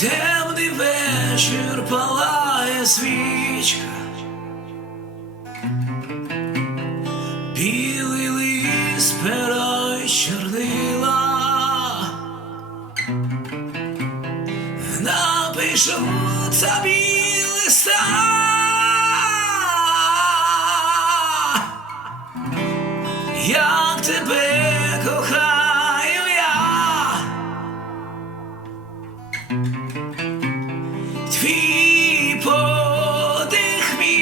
Темний вечір палає свічка. Білий лист перо й чорнила. Напишу тобі листа. Як тебе Twój podych mi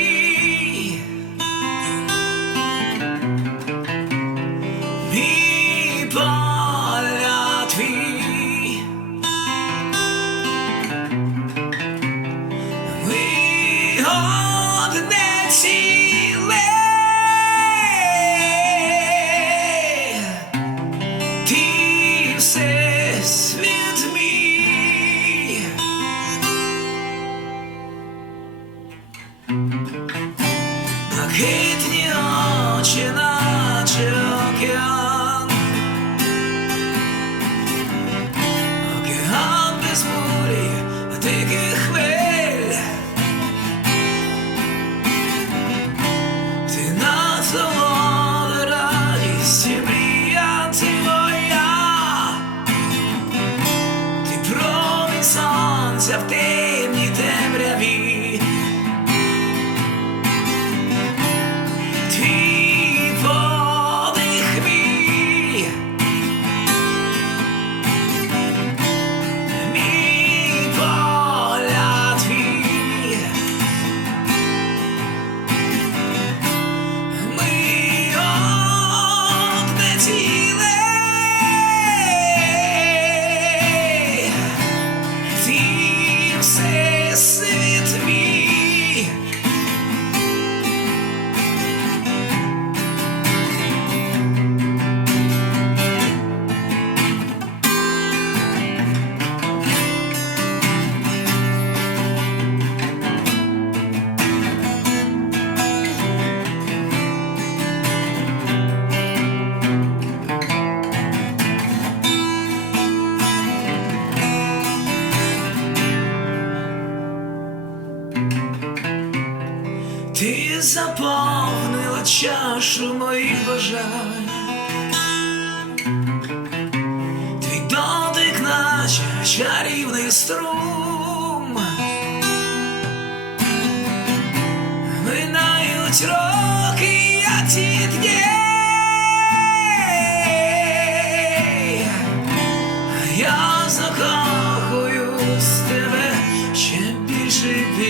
Mi Блакитні очі, наче океан. Океан без бурі, диких хвиль. Твій Ти заповнила чашу моїх бажань. Твій дотик, наче чарівний струм. Минають роки, я ті. Я закохуюсь тебе ще більше.